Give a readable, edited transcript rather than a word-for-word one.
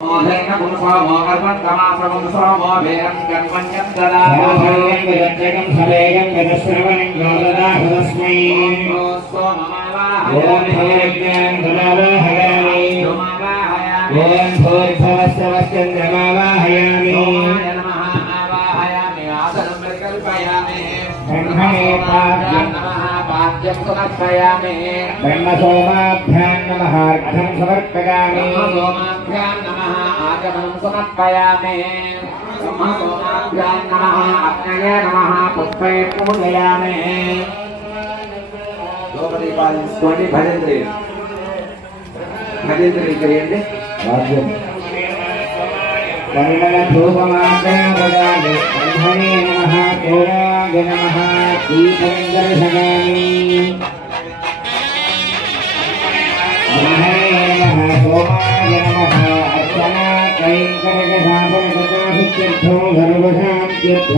Mohenna Punsamo Arvatama Samunsamo Veram Kanmanyam Dada Mohenna Viratjakam Salegam Vedasravanim Yodada Hudasmai Om Bhurjnam Dhamavahayami Om Bhurjavasavasyan Dhamavahayami Brahmane Padhyam Padhyam Samarpayami Brahma Somabhyam Namahartham Samarpayami Somadhyam Namaha Samarpayami Somadhyam Namaha Agnaye Namaha Pushpe Pujayami. Nobody calls 20 Bhajendri. Bhajendri చేయండి. వాద్యం పరిమళ ధూపమాగ్రహణి బ్రహ్మణే నమః గౌరాయ నమః దీపం దర్శయామి బ్రహ్మణే నమః సోమాయ నమః అర్చనా కైంకర్య సాధన సదాభిత్యర్థో సర్వశాంత్యర్థో